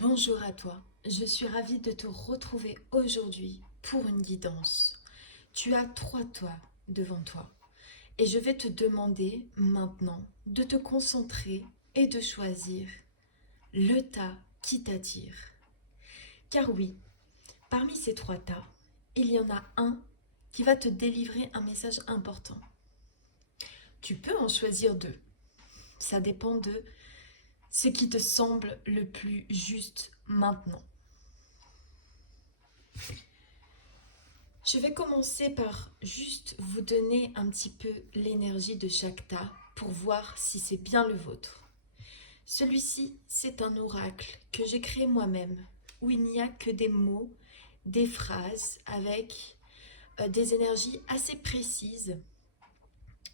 Bonjour à toi, je suis ravie de te retrouver aujourd'hui pour une guidance. Tu as trois toits devant toi et je vais te demander maintenant de te concentrer et de choisir le tas qui t'attire. Car oui, parmi ces trois tas, il y en a un qui va te délivrer un message important. Tu peux en choisir deux, ça dépend de ce qui te semble le plus juste maintenant. Je vais commencer par juste vous donner un petit peu l'énergie de chaque tas pour voir si c'est bien le vôtre. Celui-ci, c'est un oracle que j'ai créé moi-même, où il n'y a que des mots, des phrases avec des énergies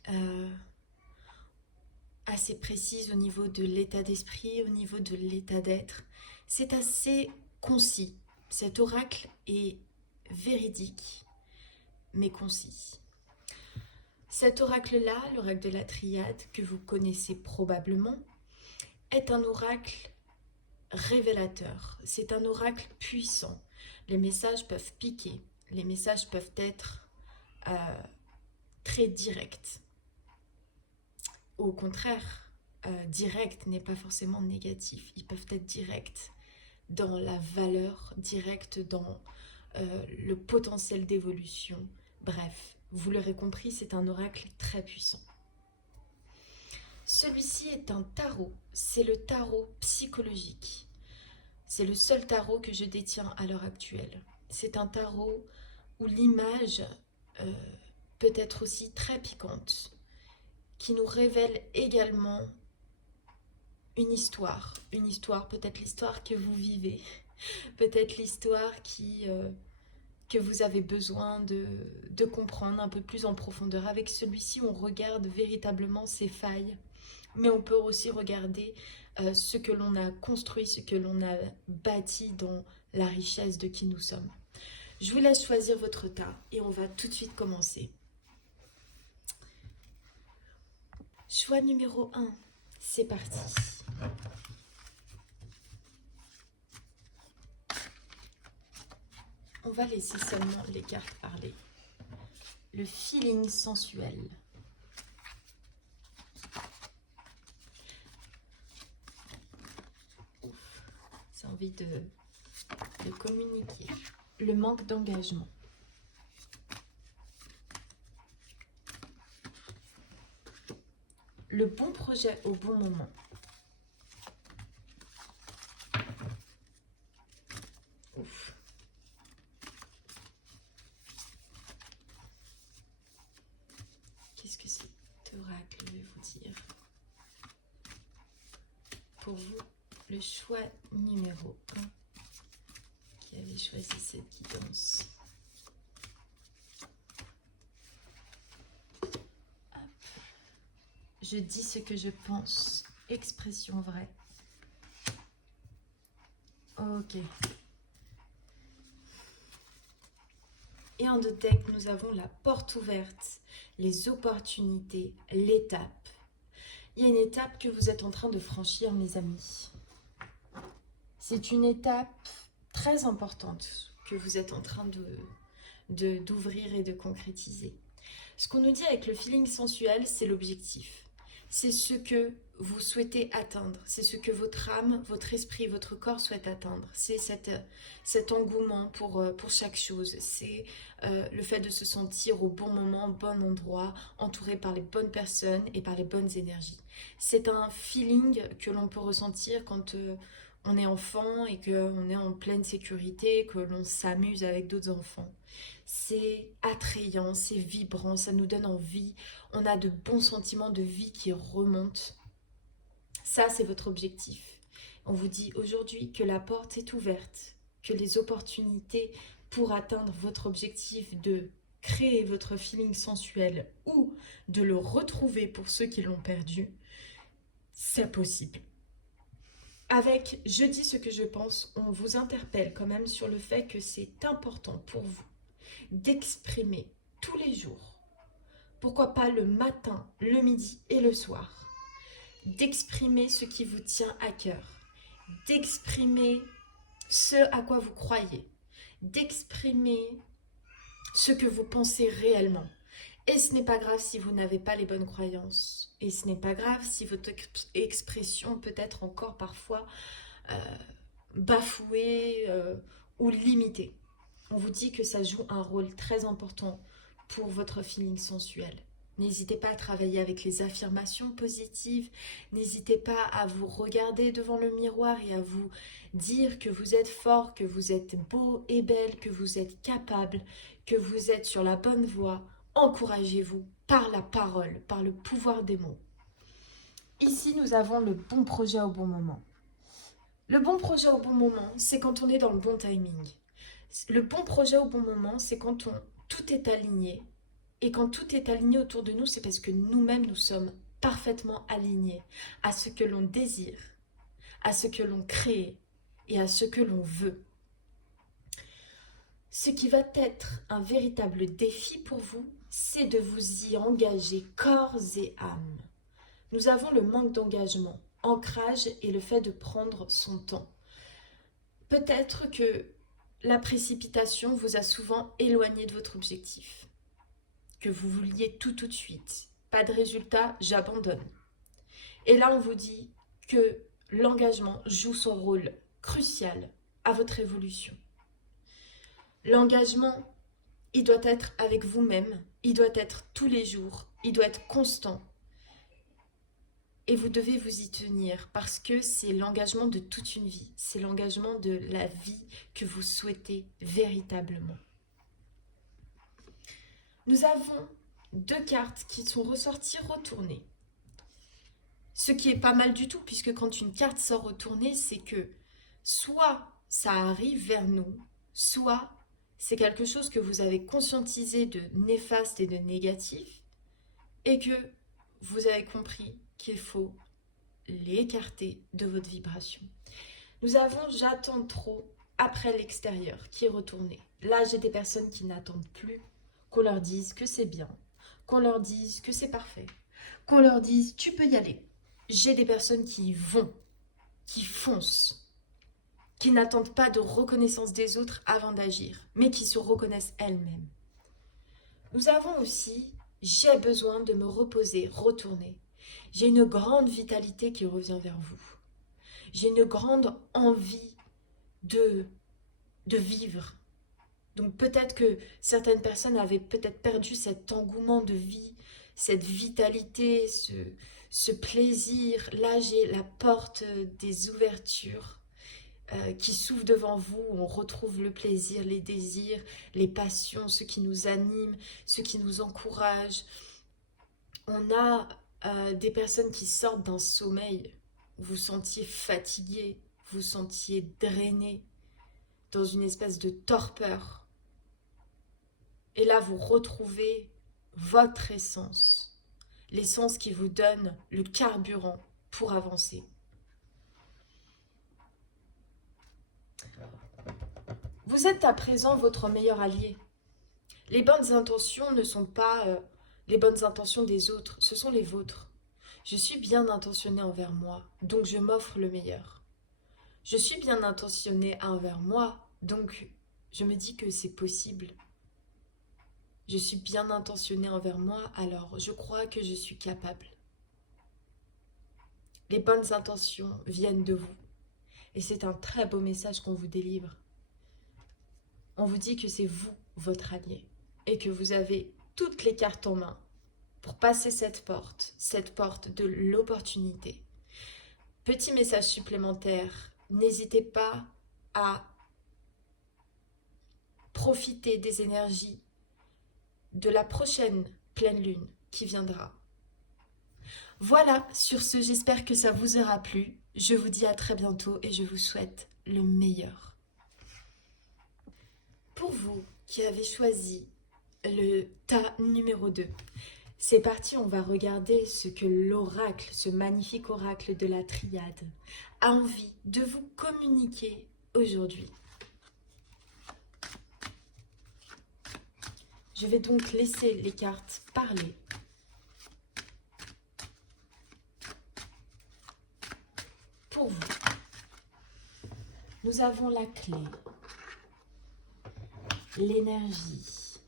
euh, assez précises au niveau de l'état d'esprit, au niveau de l'état d'être. C'est assez concis. Cet oracle est véridique, mais concis. Cet oracle-là, l'oracle de la Triade, que vous connaissez probablement, est un oracle révélateur. C'est un oracle puissant. Les messages peuvent piquer. Les messages peuvent être très directs. Au contraire, direct n'est pas forcément négatif. Ils peuvent être directs dans la valeur, directs dans le potentiel d'évolution. Bref, vous l'aurez compris, c'est un oracle très puissant. Celui-ci est un tarot, c'est le tarot psychologique. C'est le seul tarot que je détiens à l'heure actuelle. C'est un tarot où l'image euh, peut être aussi très piquante, qui nous révèle également une histoire, peut-être l'histoire que vous vivez, peut-être l'histoire que vous avez besoin de comprendre un peu plus en profondeur. Avec celui-ci, on regarde véritablement ses failles, mais on peut aussi regarder ce que l'on a construit, ce que l'on a bâti dans la richesse de qui nous sommes. Je vous laisse choisir votre tas et on va tout de suite commencer. Choix numéro 1, c'est parti. On va laisser seulement les cartes parler. Le feeling sensuel. C'est envie de communiquer. Le manque d'engagement. Le bon projet au bon moment. Ouf. Qu'est-ce que cet oracle veut vous dire? Pour vous, le choix numéro 1 qui avait choisi cette guidance. Je dis ce que je pense. Expression vraie. Ok. Et en deux decks, nous avons la porte ouverte, les opportunités, l'étape. Il y a une étape que vous êtes en train de franchir, mes amis. C'est une étape très importante que vous êtes en train d'ouvrir et de concrétiser. Ce qu'on nous dit avec le feeling sensuel, c'est l'objectif. C'est ce que vous souhaitez atteindre. C'est ce que votre âme, votre esprit, votre corps souhaitent atteindre. C'est cet engouement pour chaque chose. C'est le fait de se sentir au bon moment, au bon endroit, entouré par les bonnes personnes et par les bonnes énergies. C'est un feeling que l'on peut ressentir quand on est enfant et qu'on est en pleine sécurité, que l'on s'amuse avec d'autres enfants. C'est attrayant, c'est vibrant, ça nous donne envie. On a de bons sentiments de vie qui remontent. Ça, c'est votre objectif. On vous dit aujourd'hui que la porte est ouverte, que les opportunités pour atteindre votre objectif de créer votre feeling sensuel ou de le retrouver pour ceux qui l'ont perdu, c'est possible. Avec Je dis ce que je pense, on vous interpelle quand même sur le fait que c'est important pour vous d'exprimer tous les jours, pourquoi pas le matin, le midi et le soir, d'exprimer ce qui vous tient à cœur d'exprimer ce à quoi vous croyez, d'exprimer ce que vous pensez réellement. Et ce n'est pas grave si vous n'avez pas les bonnes croyances. Et ce n'est pas grave si votre expression peut être encore parfois bafouée ou limitée. On vous dit que ça joue un rôle très important pour votre feeling sensuel. N'hésitez pas à travailler avec les affirmations positives. N'hésitez pas à vous regarder devant le miroir et à vous dire que vous êtes fort, que vous êtes beau et belle, que vous êtes capable, que vous êtes sur la bonne voie. Encouragez-vous par la parole, par le pouvoir des mots. Ici, nous avons le bon projet au bon moment. Le bon projet au bon moment, c'est quand on est dans le bon timing. Le bon projet au bon moment, c'est quand tout est aligné. Et quand tout est aligné autour de nous, c'est parce que nous-mêmes, nous sommes parfaitement alignés à ce que l'on désire, à ce que l'on crée et à ce que l'on veut. Ce qui va être un véritable défi pour vous, c'est de vous y engager corps et âme. Nous avons le manque d'engagement, ancrage et le fait de prendre son temps. Peut-être que la précipitation vous a souvent éloigné de votre objectif, que vous vouliez tout de suite. Pas de résultat, j'abandonne. Et là, on vous dit que l'engagement joue son rôle crucial à votre évolution. L'engagement, il doit être avec vous-même, il doit être tous les jours, il doit être constant. Et vous devez vous y tenir parce que c'est l'engagement de toute une vie, c'est l'engagement de la vie que vous souhaitez véritablement. Nous avons 2 cartes qui sont ressorties retournées. Ce qui est pas mal du tout, puisque quand une carte sort retournée, c'est que soit ça arrive vers nous, soit c'est quelque chose que vous avez conscientisé de néfaste et de négatif, et que vous avez compris qu'il faut l'écarter de votre vibration. Nous avons j'attends trop après l'extérieur qui est retourné. Là, j'ai des personnes qui n'attendent plus qu'on leur dise que c'est bien, qu'on leur dise que c'est parfait, qu'on leur dise tu peux y aller. J'ai des personnes qui y vont, qui foncent, qui n'attendent pas de reconnaissance des autres avant d'agir, mais qui se reconnaissent elles-mêmes. Nous avons aussi j'ai besoin de me reposer, retourner. J'ai une grande vitalité qui revient vers vous. J'ai une grande envie de vivre. Donc peut-être que certaines personnes avaient peut-être perdu cet engouement de vie, cette vitalité, ce plaisir. Là, j'ai la porte des ouvertures qui s'ouvre devant vous. On retrouve le plaisir, les désirs, les passions, ce qui nous anime, ce qui nous encourage. On a des personnes qui sortent d'un sommeil. Vous sentiez fatigué, vous sentiez drainé, dans une espèce de torpeur. Et là, vous retrouvez votre essence, l'essence qui vous donne le carburant pour avancer. Vous êtes à présent votre meilleur allié. Les bonnes intentions ne sont pas les bonnes intentions des autres, ce sont les vôtres. Je suis bien intentionnée envers moi, donc je m'offre le meilleur. Je suis bien intentionnée envers moi, donc je me dis que c'est possible. Je suis bien intentionnée envers moi, alors je crois que je suis capable. Les bonnes intentions viennent de vous. Et c'est un très beau message qu'on vous délivre. On vous dit que c'est vous, votre allié, et que vous avez toutes les cartes en main pour passer cette porte de l'opportunité. Petit message supplémentaire, n'hésitez pas à profiter des énergies de la prochaine pleine lune qui viendra. Voilà, sur ce, j'espère que ça vous aura plu. Je vous dis à très bientôt et je vous souhaite le meilleur. Pour vous qui avez choisi le tas numéro 2, c'est parti, on va regarder ce que l'oracle, ce magnifique oracle de la triade, a envie de vous communiquer aujourd'hui. Je vais donc laisser les cartes parler. Pour vous. Nous avons la clé, l'énergie,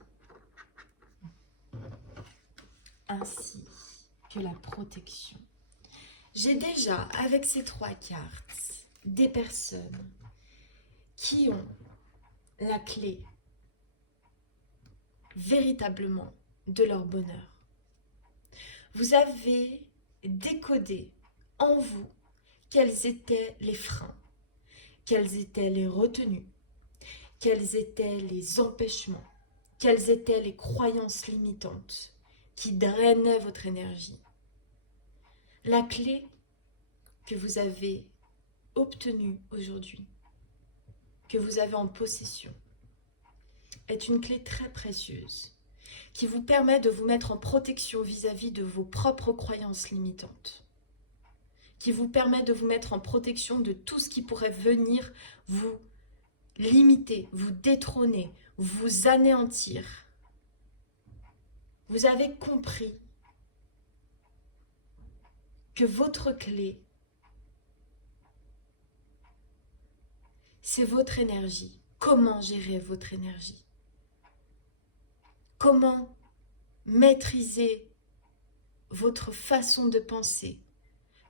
ainsi que la protection. J'ai déjà, avec ces 3 cartes, des personnes qui ont la clé véritablement de leur bonheur. Vous avez décodé en vous quels étaient les freins, quelles étaient les retenues, quels étaient les empêchements, quelles étaient les croyances limitantes qui drainaient votre énergie. La clé que vous avez obtenue aujourd'hui, que vous avez en possession, est une clé très précieuse qui vous permet de vous mettre en protection vis-à-vis de vos propres croyances limitantes, qui vous permet de vous mettre en protection de tout ce qui pourrait venir vous limiter, vous détrôner, vous anéantir. Vous avez compris que votre clé, c'est votre énergie. Comment gérer votre énergie? Comment maîtriser votre façon de penser?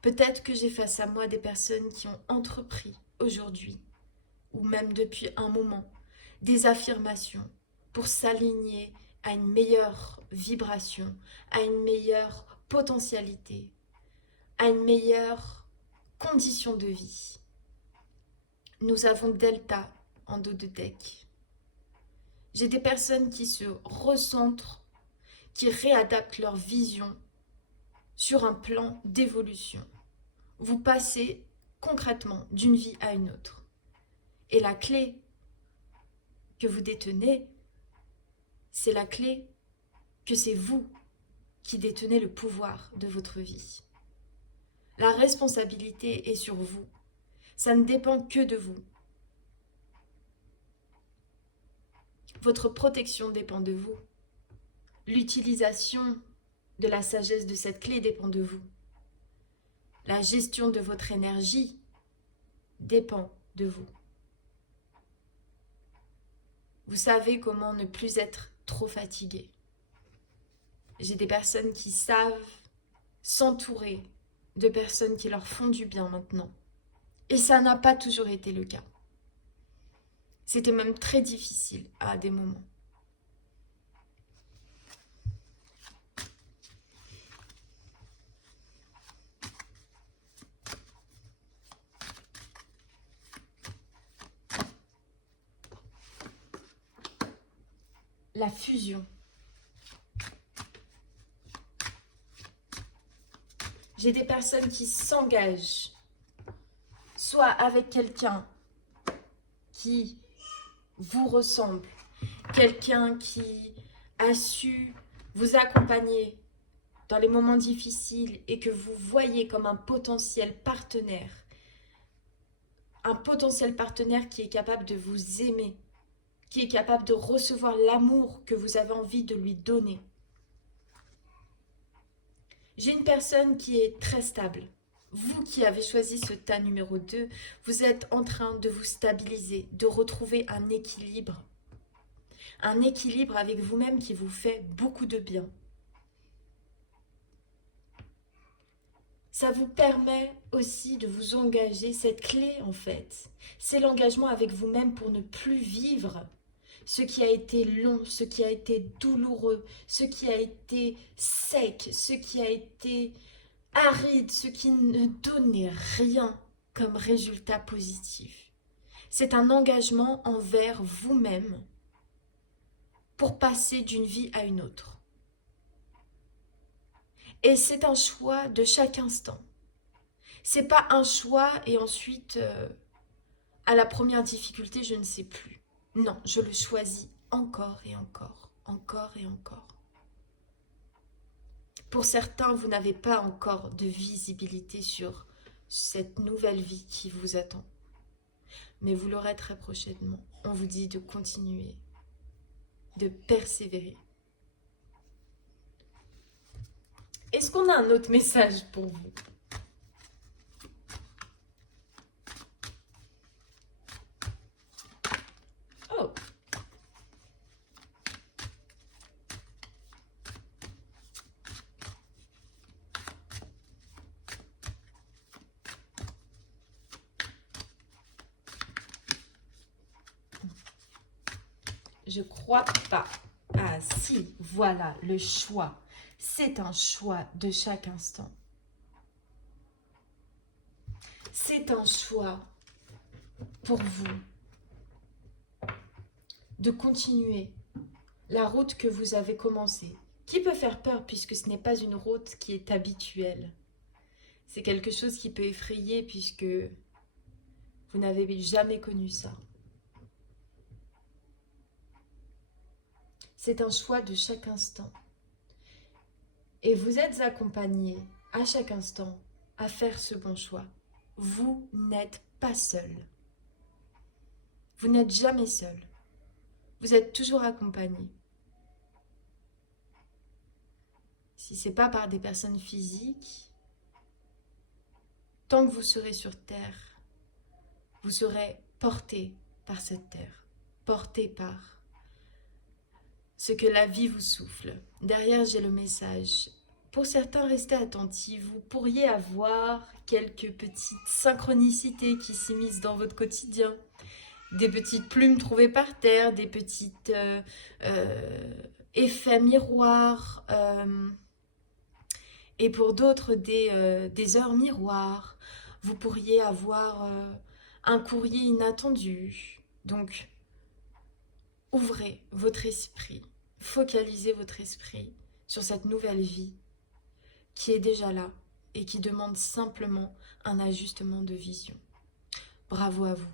Peut-être que j'ai face à moi des personnes qui ont entrepris aujourd'hui, ou même depuis un moment, des affirmations pour s'aligner à une meilleure vibration, à une meilleure potentialité, à une meilleure condition de vie. Nous avons Delta en dos de deck. J'ai des personnes qui se recentrent, qui réadaptent leur vision sur un plan d'évolution. Vous passez concrètement d'une vie à une autre. Et la clé que vous détenez, c'est la clé que c'est vous qui détenez le pouvoir de votre vie. La responsabilité est sur vous. Ça ne dépend que de vous. Votre protection dépend de vous. L'utilisation de la sagesse de cette clé dépend de vous. La gestion de votre énergie dépend de vous. Vous savez comment ne plus être trop fatigué. J'ai des personnes qui savent s'entourer de personnes qui leur font du bien maintenant. Et ça n'a pas toujours été le cas. C'était même très difficile à des moments. La fusion. J'ai des personnes qui s'engagent, soit avec quelqu'un qui vous ressemble, quelqu'un qui a su vous accompagner dans les moments difficiles et que vous voyez comme un potentiel partenaire qui est capable de vous aimer, qui est capable de recevoir l'amour que vous avez envie de lui donner. J'ai une personne qui est très stable. Vous qui avez choisi ce tas numéro 2, vous êtes en train de vous stabiliser, de retrouver un équilibre avec vous-même qui vous fait beaucoup de bien. Ça vous permet aussi de vous engager, cette clé en fait, c'est l'engagement avec vous-même pour ne plus vivre ce qui a été long, ce qui a été douloureux, ce qui a été sec, ce qui a été aride, ce qui ne donnait rien comme résultat positif. C'est un engagement envers vous-même pour passer d'une vie à une autre. Et c'est un choix de chaque instant. C'est pas un choix et ensuite, à la première difficulté, je ne sais plus. Non, je le choisis encore et encore, encore et encore. Pour certains, vous n'avez pas encore de visibilité sur cette nouvelle vie qui vous attend. Mais vous l'aurez très prochainement. On vous dit de continuer, de persévérer. Est-ce qu'on a un autre message pour vous ? Je crois pas. Ah si, voilà, le choix. C'est un choix de chaque instant. C'est un choix pour vous de continuer la route que vous avez commencée, qui peut faire peur puisque ce n'est pas une route qui est habituelle. C'est quelque chose qui peut effrayer puisque vous n'avez jamais connu ça. C'est un choix de chaque instant. Et vous êtes accompagné à chaque instant à faire ce bon choix. Vous n'êtes pas seul. Vous n'êtes jamais seul. Vous êtes toujours accompagné. Si ce n'est pas par des personnes physiques, tant que vous serez sur Terre, vous serez porté par cette Terre, porté par ce que la vie vous souffle. Derrière, j'ai le message. Pour certains, restez attentifs. Vous pourriez avoir quelques petites synchronicités qui s'immiscent dans votre quotidien. Des petites plumes trouvées par terre, des petites effets miroirs. Et pour d'autres, des heures miroirs. Vous pourriez avoir un courrier inattendu. Donc, ouvrez votre esprit, focalisez votre esprit sur cette nouvelle vie qui est déjà là et qui demande simplement un ajustement de vision. Bravo à vous,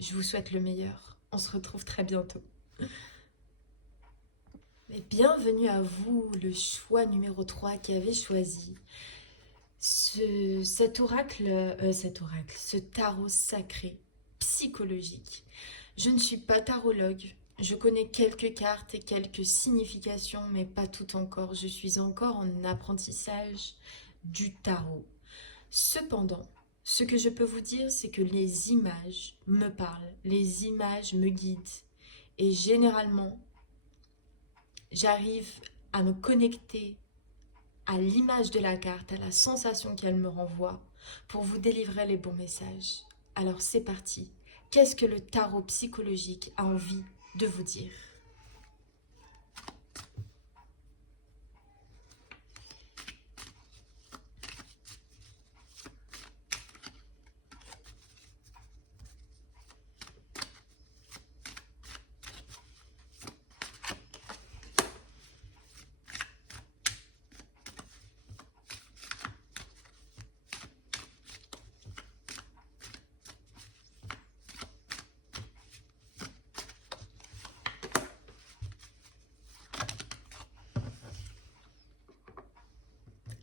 je vous souhaite le meilleur. On se retrouve très bientôt. Et bienvenue à vous, le choix numéro 3 qui avait choisi ce tarot sacré, psychologique. Je ne suis pas tarologue, je connais quelques cartes et quelques significations, mais pas tout encore. Je suis encore en apprentissage du tarot. Cependant, ce que je peux vous dire, c'est que les images me parlent, les images me guident. Et généralement, j'arrive à me connecter à l'image de la carte, à la sensation qu'elle me renvoie, pour vous délivrer les bons messages. Alors c'est parti. Qu'est-ce que le tarot psychologique a envie de vous dire ?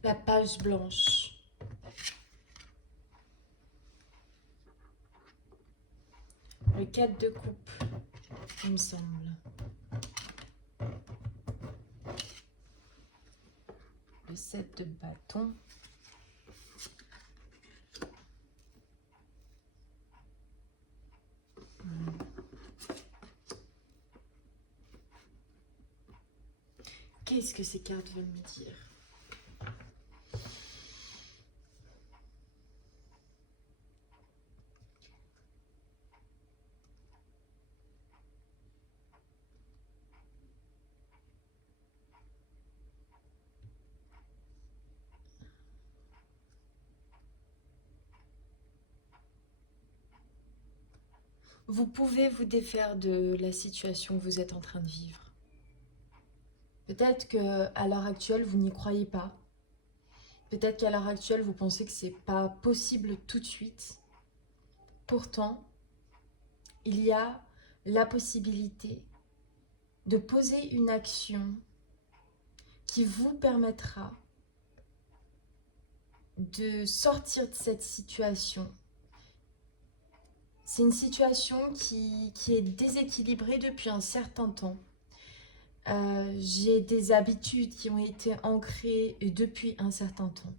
La page blanche. Le 4 de coupe, il me semble. Le 7 de bâton. Qu'est-ce que ces cartes veulent me dire ? Vous pouvez vous défaire de la situation que vous êtes en train de vivre. Peut-être qu'à l'heure actuelle, vous n'y croyez pas. Peut-être qu'à l'heure actuelle, vous pensez que c'est pas possible tout de suite. Pourtant, il y a la possibilité de poser une action qui vous permettra de sortir de cette situation. C'est une situation qui est déséquilibrée depuis un certain temps. J'ai des habitudes qui ont été ancrées depuis un certain temps.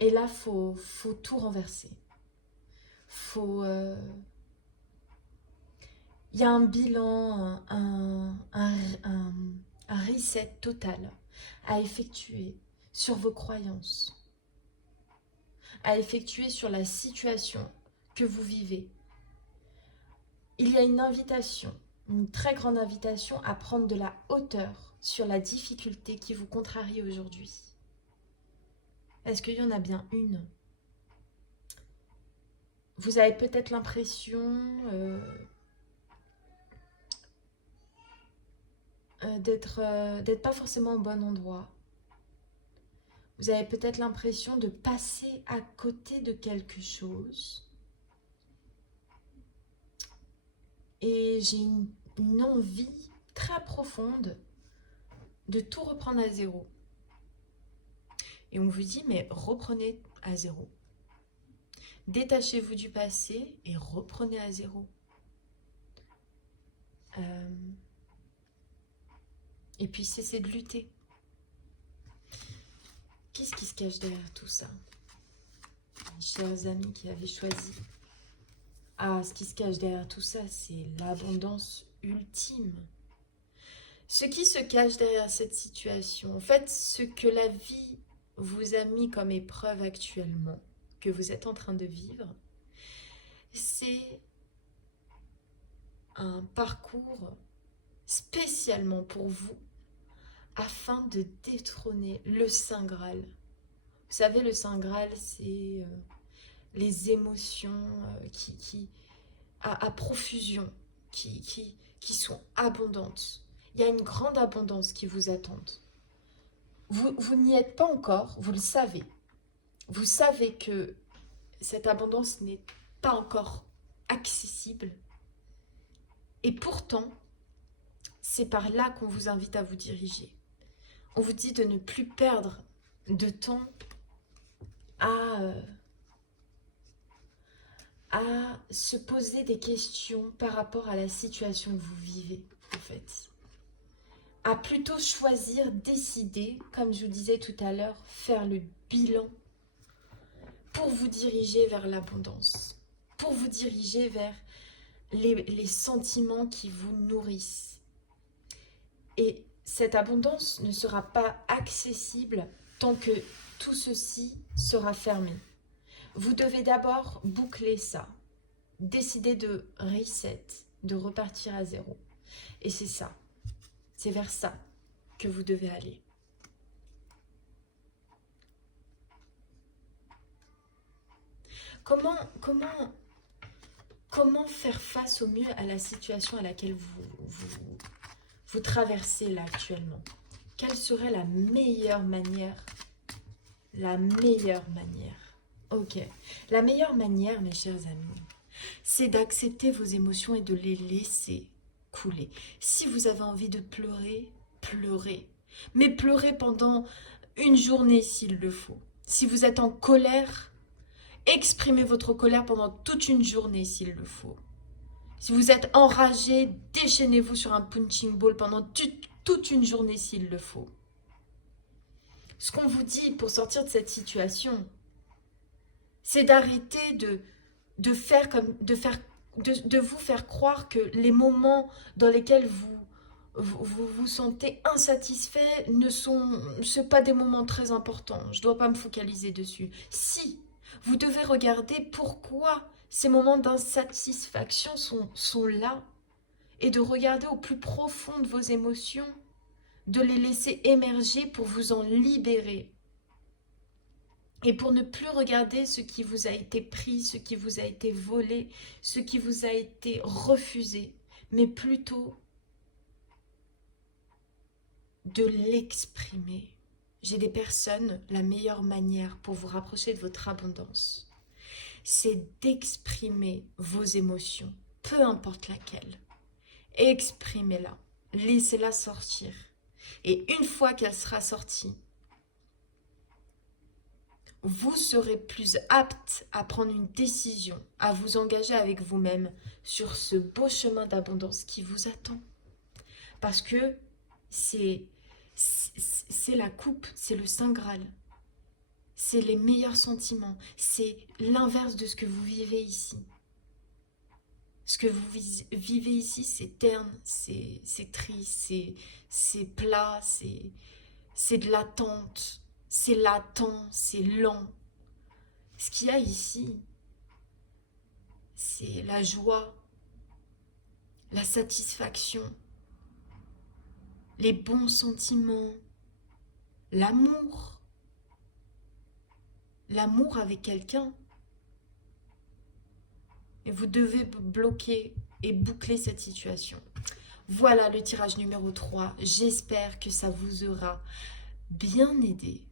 Et là, faut tout renverser. Il y a un bilan, un reset total à effectuer sur vos croyances, à effectuer sur la situation que vous vivez. il y a une invitation, une très grande invitation à prendre de la hauteur sur la difficulté qui vous contrarie aujourd'hui. Est-ce qu'il y en a bien une? Vous avez peut-être l'impression d'être pas forcément au bon endroit. Vous avez peut-être l'impression de passer à côté de quelque chose. Et j'ai une envie très profonde de tout reprendre à zéro. Et on vous dit, mais reprenez à zéro. Détachez-vous du passé et reprenez à zéro. Et puis cessez de lutter. Qu'est-ce qui se cache derrière tout ça? Mes chers amis qui avaient choisi. Ah, ce qui se cache derrière tout ça, c'est l'abondance ultime. Ce qui se cache derrière cette situation, en fait, ce que la vie vous a mis comme épreuve actuellement, que vous êtes en train de vivre, c'est un parcours spécialement pour vous, afin de détrôner le Saint Graal. Vous savez, le Saint Graal, c'est les émotions à profusion, qui sont abondantes. Il y a une grande abondance qui vous attend. Vous n'y êtes pas encore, vous le savez. Vous savez que cette abondance n'est pas encore accessible. Et pourtant, c'est par là qu'on vous invite à vous diriger. On vous dit de ne plus perdre de temps à se poser des questions par rapport à la situation que vous vivez, en fait. À plutôt choisir, décider, comme je vous disais tout à l'heure, faire le bilan pour vous diriger vers l'abondance, pour vous diriger vers les sentiments qui vous nourrissent. Et cette abondance ne sera pas accessible tant que tout ceci sera fermé. Vous devez d'abord boucler ça, décider de reset, de repartir à zéro. Et c'est ça, c'est vers ça que vous devez aller. Comment faire face au mieux à la situation à laquelle vous traversez là actuellement? Quelle serait la meilleure manière? La meilleure manière. Ok. La meilleure manière, mes chers amis, c'est d'accepter vos émotions et de les laisser couler. Si vous avez envie de pleurer, pleurez. Mais pleurez pendant une journée s'il le faut. Si vous êtes en colère, exprimez votre colère pendant toute une journée s'il le faut. Si vous êtes enragé, déchaînez-vous sur un punching ball pendant toute une journée s'il le faut. Ce qu'on vous dit pour sortir de cette situation, c'est d'arrêter de vous faire croire que les moments dans lesquels vous sentez insatisfait ne sont pas des moments très importants. Je ne dois pas me focaliser dessus. Si, vous devez regarder pourquoi ces moments d'insatisfaction sont là et de regarder au plus profond de vos émotions, de les laisser émerger pour vous en libérer. Et pour ne plus regarder ce qui vous a été pris, ce qui vous a été volé, ce qui vous a été refusé, mais plutôt de l'exprimer. J'ai des personnes, la meilleure manière pour vous rapprocher de votre abondance, c'est d'exprimer vos émotions, peu importe laquelle. Exprimez-la, laissez-la sortir. Et une fois qu'elle sera sortie, vous serez plus apte à prendre une décision, à vous engager avec vous-même sur ce beau chemin d'abondance qui vous attend. Parce que c'est la coupe, c'est le Saint Graal. C'est les meilleurs sentiments. C'est l'inverse de ce que vous vivez ici. Ce que vous vivez ici, c'est terne, c'est triste, c'est plat, c'est de l'attente. C'est latent, c'est lent. Ce qu'il y a ici, c'est la joie, la satisfaction, les bons sentiments, l'amour. L'amour avec quelqu'un. Et vous devez bloquer et boucler cette situation. Voilà le tirage numéro 3. J'espère que ça vous aura bien aidé.